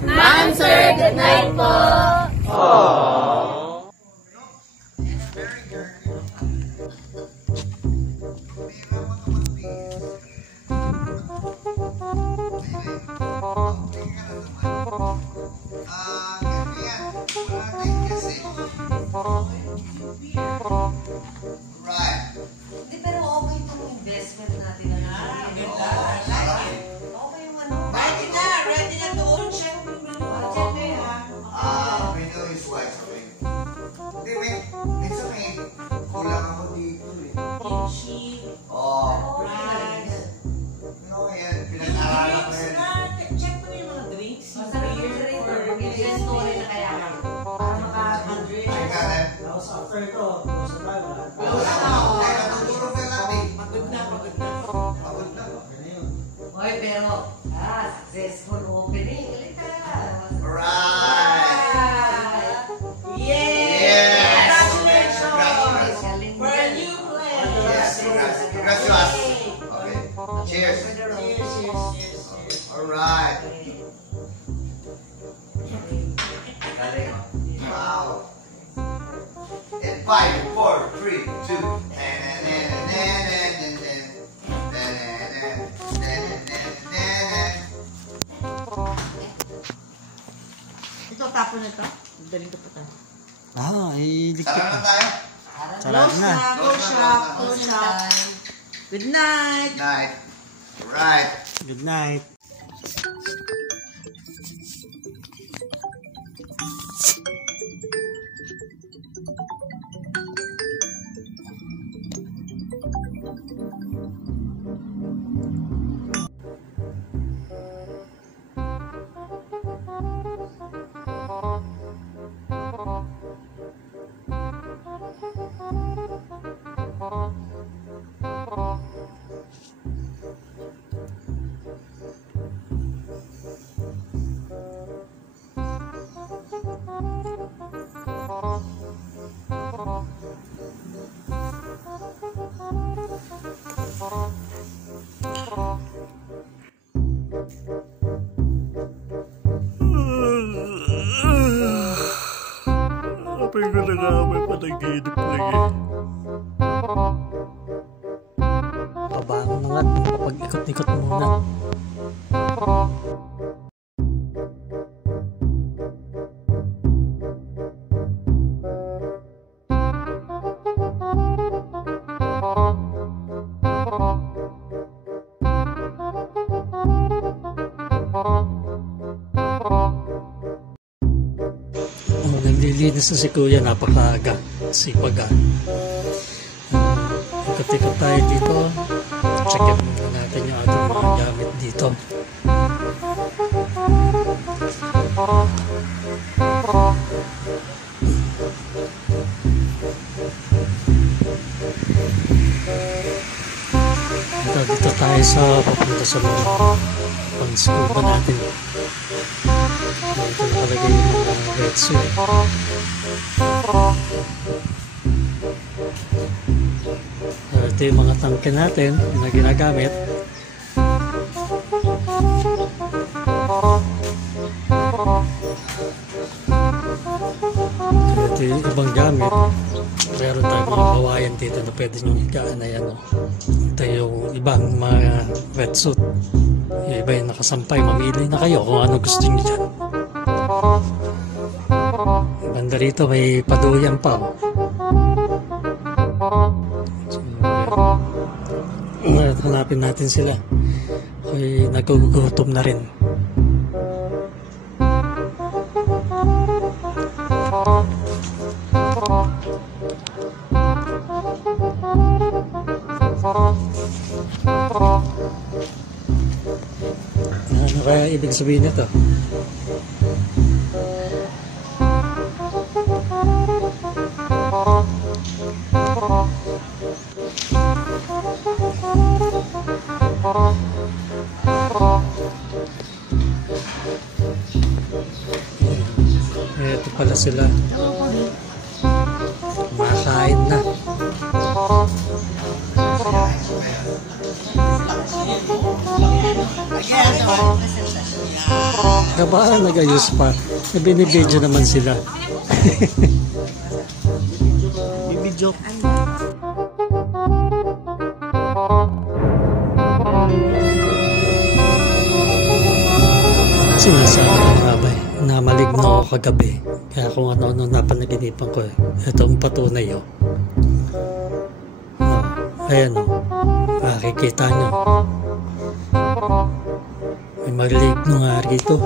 Ma'am, sir, good night po. Hindi, pero okay itong investment natin. Ready na doon. Check mo yung menu. Check mo yan. Menu is white, okay? Hindi, wait. It's okay. Kulang ako dito eh. Kimchi. Rice. Okay yan. Pinag-aralan ko yan. Check mo yung mga drinks. Story na kaya lang. Para maka-100. I got it. Tapos after ito, sa tayo lahat. Ay, natutulog na natin. Pagod na. Pagod na. Okay na yun. Hoy, pero, successful opening. Alright. Yay! Yes! Congratulations! Congratulations. For a new place! Yes, congratulations. Okay. Cheers. Cheers. Alright. Galing. Wow. In 5, 4, 3, 2. Ito, tapo na ito. Daling ko pa ito. Tara na tayo. Close na. Close shop. Good night. Night. Right. Good night. Kapag ko na nga may panaginip lang eh. Pabangon na nga, kapag ikot-ikot muna. Naglilinis na si Kuya, napakaaga, sipag ikot-ikot tayo dito, check muna natin yung ating mga gamit dito. Dito tayo sa papunta sa mga pang-scuba natin. Dito nakalagay yung mga wetsuit. Ito yung mga tangke natin na ginagamit. Ito yung ibang gamit. Meron tayong mga bawayan dito na pwede nyo higaan na yan. Ito yung ibang mga wetsuit. Yung iba yung nakasampay. Mamili na kayo kung ano gusto nyo dyan. Banda rito may paduyan pa. So, hanapin natin sila. Okay, nagugutom na rin. Ano kaya ibig sabihin nito? Ito pala sila. Kumakain na. Kabahan, nag-ayos pa. Binibidyo naman sila. Bibidyo. Sinasabi ko nga ba na maligno ako kagabi. Kaya kung ano-ano napanaginipan ko eh. Ito ang patunay oh. Ayan oh. Makikita nyo. May maligno nga rito.